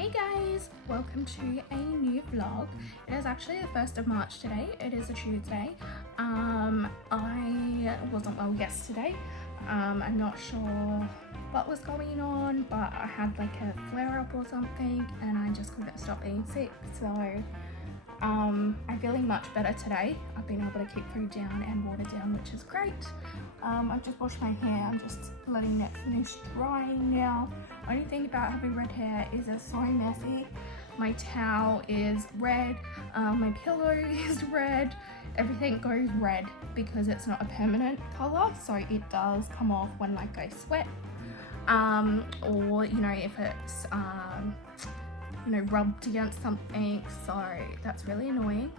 Hey guys, welcome to a new vlog. It is actually the 1st of March today. It is a Tuesday. I wasn't well yesterday. I'm not sure what was going on, but I had like a flare-up or something and I just couldn't stop being sick. So I'm feeling much better today. I've been able to keep food down and water down, which is great. I've just washed my hair. I'm just letting it finish drying now. Only thing about having red hair is it's so messy. My towel is red, my pillow is red, everything goes red because it's not a permanent color, so it does come off when like I sweat, or you know, if it's you know, rubbed against something, so that's really annoying.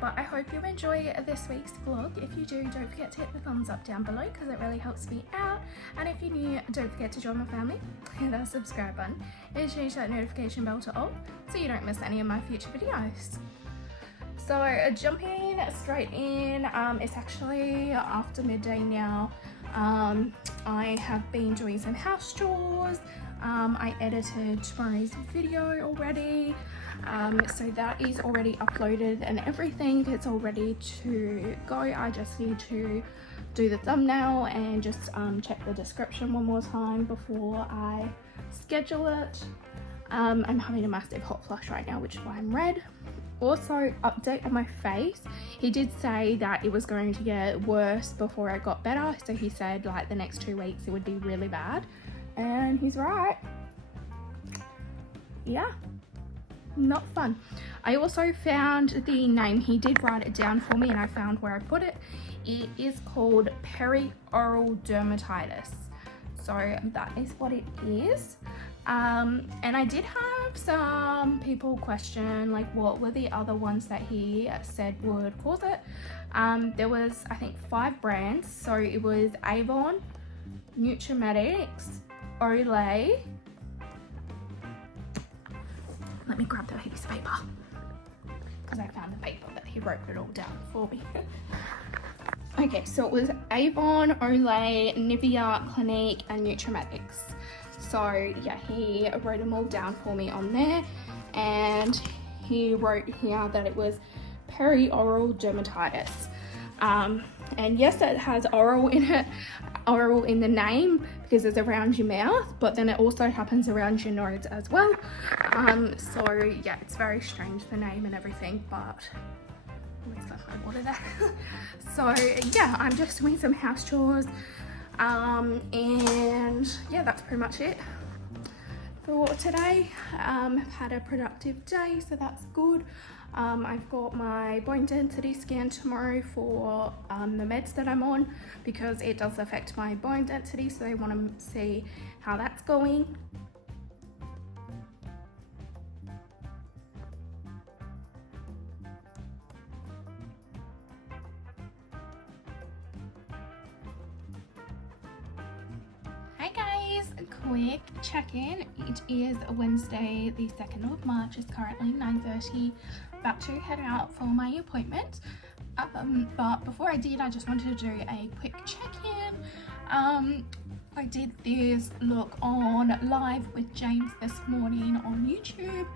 But I hope you enjoy this week's vlog. If you do, don't forget to hit the thumbs up down below because it really helps me out. And if you're new, don't forget to join my family. Hit that subscribe button and change that notification bell to all so you don't miss any of my future videos. So jumping straight in, it's actually after midday now. I have been doing some house chores. I edited tomorrow's video already, so that is already uploaded and everything. It's all ready to go. I just need to do the thumbnail and just check the description one more time before I schedule it. I'm having a massive hot flush right now, which is why I'm red. Also, update on my face. He did say that it was going to get worse before it got better, so he said like the next 2 weeks it would be really bad, and he's right. Yeah, not fun. I also found the name. He did write it down for me and I found where I put it. It is called perioral dermatitis, so that is what it is. And I did have some people question like what were the other ones that he said would cause it. There was, I think, 5 brands. So it was Avon, Nutromedics, Olay. Let me grab the piece of paper because I found the paper that he wrote it all down for me. Okay, so it was Avon, Olay, Nivea, Clinique and Nutromedics. So yeah, he wrote them all down for me on there, and he wrote here that it was perioral dermatitis. And yes, it has oral in it, oral in the name because it's around your mouth, but then it also happens around your nose as well. So yeah, it's very strange, the name and everything, but let's let my water there. So yeah, I'm just doing some house chores. And yeah, that's pretty much it for today. I've had a productive day, so that's good. I've got my bone density scan tomorrow for the meds that I'm on because it does affect my bone density, so they want to see how that's going. Quick check-in. It is Wednesday the 2nd of March. It's currently 9:30, about to head out for my appointment, but before I did, I just wanted to do a quick check-in. I did this look on live with James this morning on YouTube,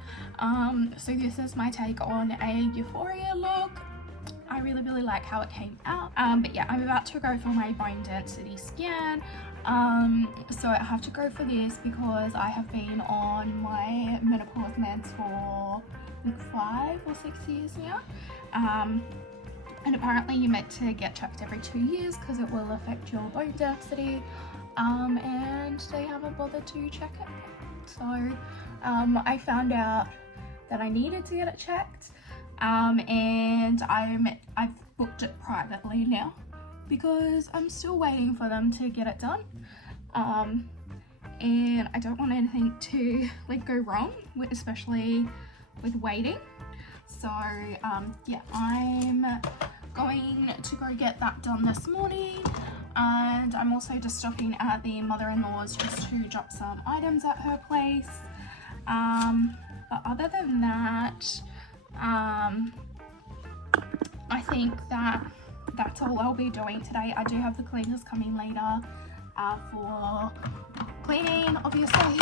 so this is my take on a Euphoria look. I really like how it came out, but yeah, I'm about to go for my bone density scan. So I have to go for this because I have been on my menopause meds for I think 5 or 6 years now, and apparently you're meant to get checked every 2 years because it will affect your bone density, and they haven't bothered to check it. So I found out that I needed to get it checked, and I've booked it privately now because I'm still waiting for them to get it done, and I don't want anything to like go wrong, especially with waiting. So yeah, I'm going to go get that done this morning, and I'm also just stopping at the mother-in-law's just to drop some items at her place. But other than that, I think that's all I'll be doing today. I do have the cleaners coming later for cleaning, obviously.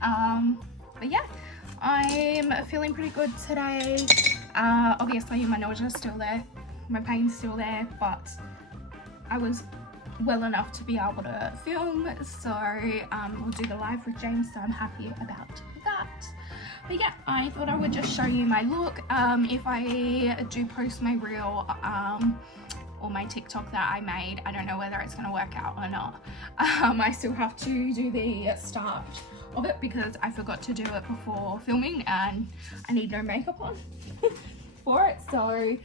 But yeah, I'm feeling pretty good today. Obviously my nausea is still there, my pain's still there, but I was well enough to be able to film, so we'll do the live with James, so I'm happy about that. But yeah, I thought I would just show you my look. If I do post my reel or my TikTok that I made, I don't know whether it's going to work out or not. I still have to do the start of it because I forgot to do it before filming and I need no makeup on for it. So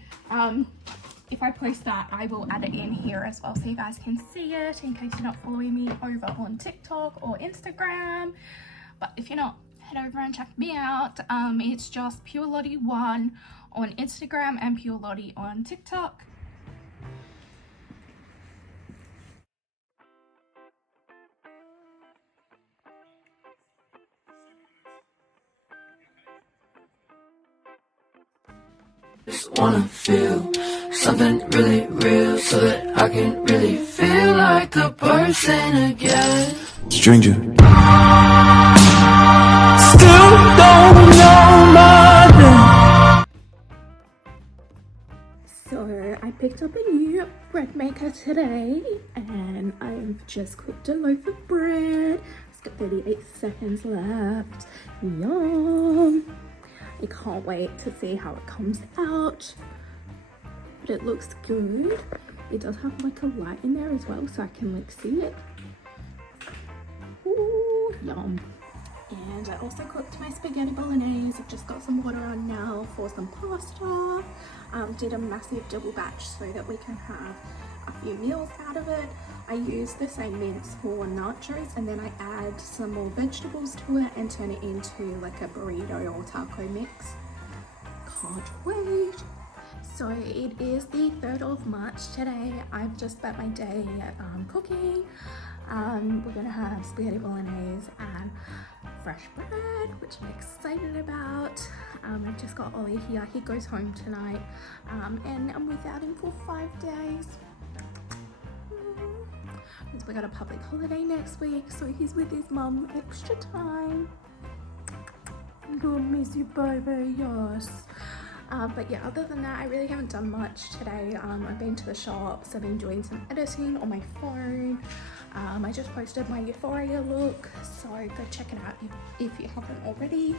if I post that, I will add it in here as well so you guys can see it in case you're not following me over on TikTok or Instagram. But if you're not, head over and check me out. It's just Pure Lottie 1 on Instagram and Pure Lottie on TikTok. Just wanna feel something really real so that I can really feel like a person again. Stranger. Still don't know my name. So I picked up a new bread maker today and I've just cooked a loaf of bread. It's got 38 seconds left. Yum! I can't wait to see how it comes out, but it looks good. It does have like a light in there as well so I can like see it. Ooh, yum. And I also cooked my spaghetti bolognese. I've just got some water on now for some pasta. Did a massive double batch so that we can have a few meals out of it. I use the same mix for nachos and then I add some more vegetables to it and turn it into like a burrito or taco mix. Can't wait. So it is the 3rd of March today. I've just spent my day cooking. We're gonna have spaghetti bolognese and fresh bread, which I'm excited about. I've just got Ollie here. He goes home tonight and I'm without him for 5 days. We got a public holiday next week, so he's with his mum extra time. I'm gonna miss you, baby, yes. But yeah, other than that, I really haven't done much today. I've been to the shops, I've been doing some editing on my phone. I just posted my Euphoria look, so go check it out if you haven't already.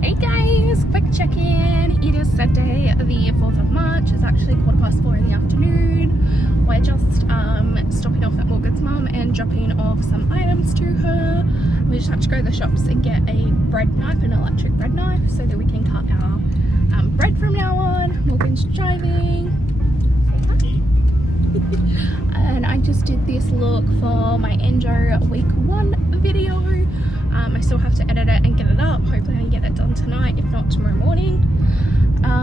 Hey guys, quick check-in. It is Saturday, the 4th of March. It's actually 4:15 in the afternoon. We're just stopping off at Morgan's mum and dropping off some items to her. We just have to go to the shops and get a bread knife, an electric bread knife, so that we can cut our bread from now on. Morgan's driving. And I just did this look for my Endo week 1 video. I still have to edit it and get it up. Hopefully I can get it done tonight, if not tomorrow morning.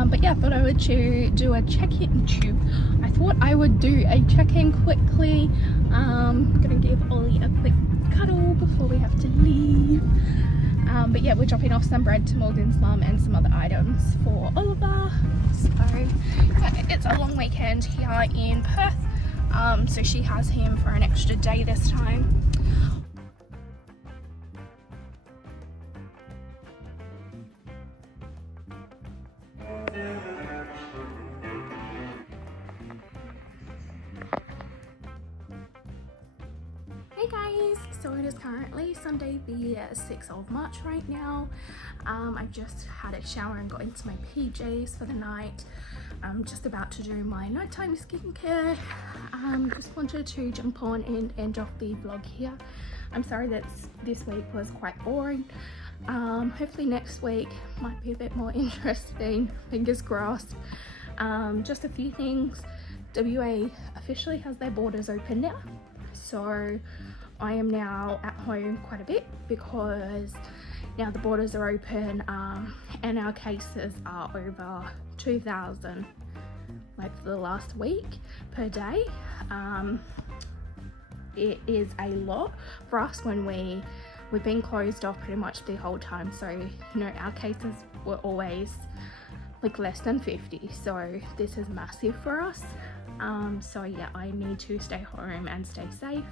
But yeah, I thought I would do a check-in. I thought I would do a check-in quickly. I'm gonna give Ollie a quick cuddle before we have to leave. But yeah, we're dropping off some bread to Morgan's mum and some other items for Oliver. So yeah, it's a long weekend here in Perth. So she has him for an extra day this time. Hey guys, so it is currently Sunday the 6th of March right now. I've just had a shower and got into my PJs for the night. I'm just about to do my nighttime skincare. Just wanted to jump on and end off the vlog here. I'm sorry that this week was quite boring. Hopefully next week might be a bit more interesting, fingers crossed. Just a few things. WA officially has their borders open now, so I am now at home quite a bit because now the borders are open and our cases are over 2,000 like for the last week per day. it is a lot for us when we've been closed off pretty much the whole time. So, you know, our cases were always like less than 50. So this is massive for us. So yeah, I need to stay home and stay safe.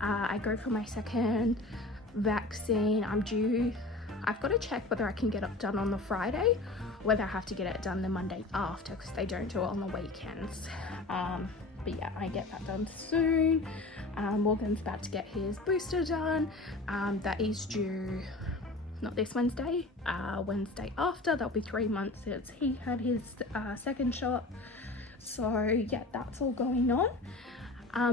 I go for my second vaccine. I've got to check whether I can get it done on the Friday, whether I have to get it done the Monday after, because they don't do it on the weekends. But yeah, I get that done soon. Morgan's about to get his booster done. That is due not this Wednesday, Wednesday after. That'll be 3 months since he had his second shot. So yeah, that's all going on.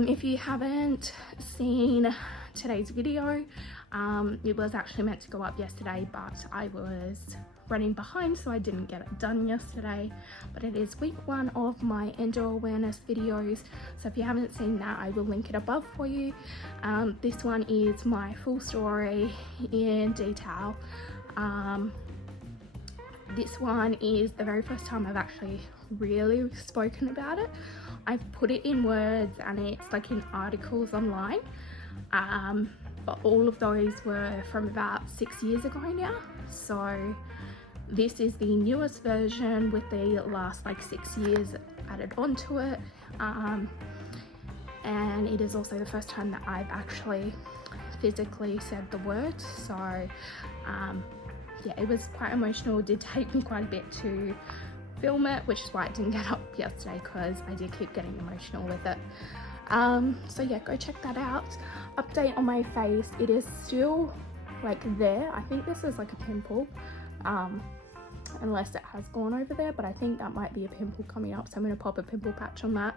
If you haven't seen today's video, it was actually meant to go up yesterday, but I was running behind, so I didn't get it done yesterday. But it is week 1 of my Endo Awareness videos, so if you haven't seen that, I will link it above for you. This one is my full story in detail. This one is the very first time I've actually really spoken about it. I've put it in words and it's like in articles online, but all of those were from about 6 years ago now. So this is the newest version with the last like 6 years added onto it, and it is also the first time that I've actually physically said the words. So yeah, it was quite emotional. It did take me quite a bit to film it, which is why I didn't get up yesterday, because I did keep getting emotional with it. So yeah, go check that out. Update on my face, it is still like there. I think this is like a pimple, unless it has gone over there, but I think that might be a pimple coming up, so I'm going to pop a pimple patch on that.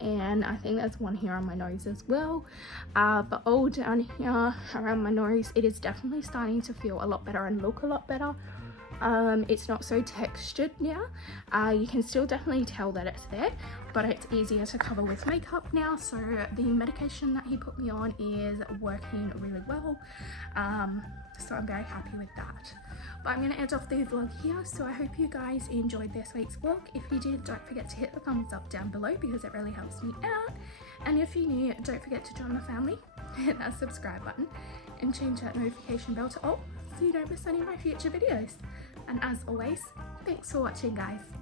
And I think there's one here on my nose as well, but all down here around my nose, it is definitely starting to feel a lot better and look a lot better. It's not so textured now. You can still definitely tell that it's there, but it's easier to cover with makeup now. So the medication that he put me on is working really well, so I'm very happy with that. But I'm going to end off the vlog here, so I hope you guys enjoyed this week's vlog. If you did, don't forget to hit the thumbs up down below, because it really helps me out. And if you're new, don't forget to join the family, hit that subscribe button and change that notification bell to all, so you don't miss any of my future videos. And as always, thanks for watching, guys.